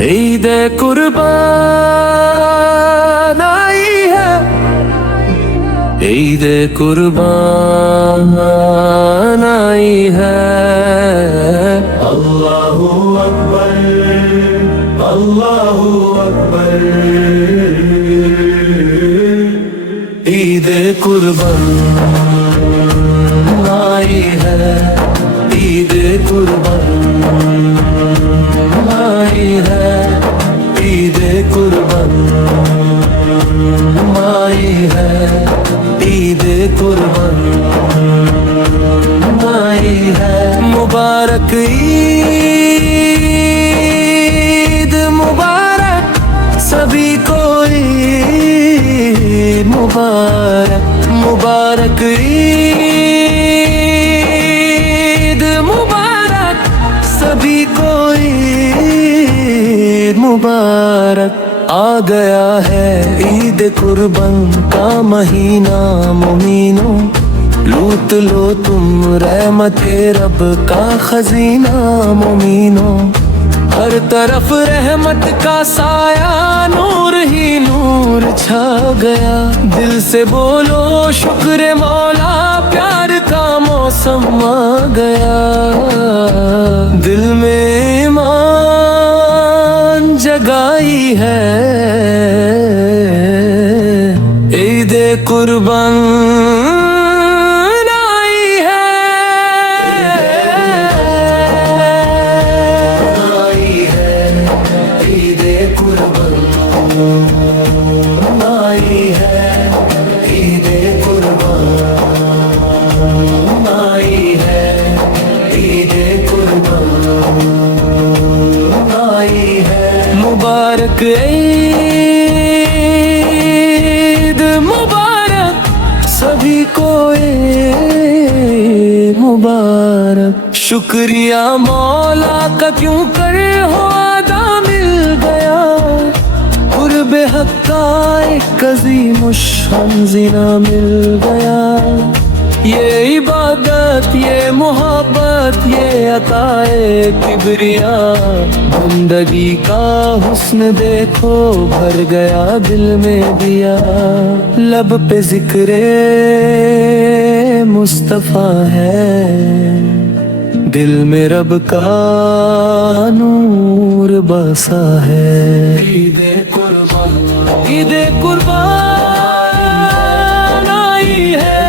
عید قربان آئی ہے، عید قربان آئی ہے۔ اللہ اکبر، اللہ اکبر، عید قربان آئی ہے، عید قربان آئی ہے، عید قربان آئی ہے، عید قربان آئی ہے۔ مبارک عید مبارک، سبھی کو عید مبارک، مبارک عید مبارک، سبھی کو عید مبارک۔ آ گیا ہے عید قربان کا مہینہ، مومنوں لوٹ لو تم رحمت رب کا خزینہ، مومنوں ہر طرف رحمت کا سایہ، نور ہی نور چھا گیا۔ دل سے بولو شکر مولا، پیار کا موسم آ گیا۔ دل میں ایمان جگائی ہے، عید قربان آئی ہے، عید قربان آئی ہے، عید قربان آئی ہے۔ مبارک عید مبارک، سبھی کو عید مبارک۔ شکریہ مولا کا کیوں کر ہو ادا مل گیا، قرب حق کا ایک عظیم الشان زینہ مل گیا۔ یہ عبادت، یہ محبت، یہ عطائے کبریا، بندگی کا حسن دیکھو بھر گیا دل میں دیا۔ لب پہ ذکر مصطفیٰ ہے، دل میں رب کا نور بسا ہے۔ عید قربان، عید قربان آئی ہے،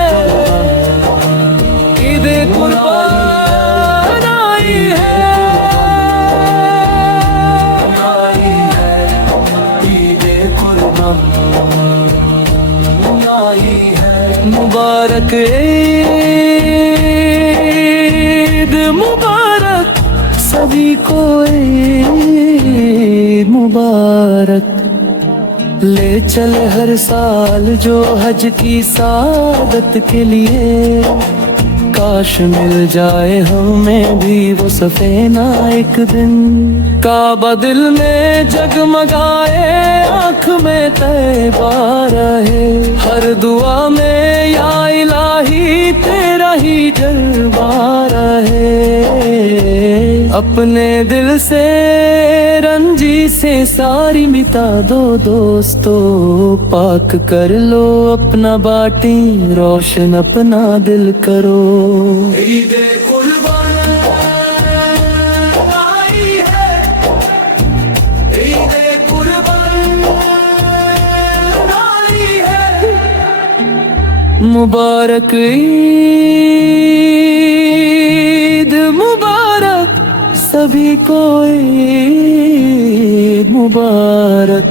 عید قربان آئی ہے، عید قربان آئی ہے۔ مبارک عید مبارک، سبھی کو عید مبارک۔ لے چلے ہر سال جو حج کی سعادت کے لیے، کاش مل جائے ہمیں بھی وہ سفینہ ایک دن۔ کعبہ دل میں جگمگائے، آنکھ میں طیبہ رہے، ہر دعا میں یا الہی تیرا ہی جلوہ رہے۔ اپنے دل سے رنجی سے ساری مٹا دو دوستو، پاک کر لو اپنا باٹی، روشن اپنا دل کرو۔ عید قربان آئی ہے، عید قربان آئی ہے۔ مبارک عید مبارک، سبھی کو عید مبارک۔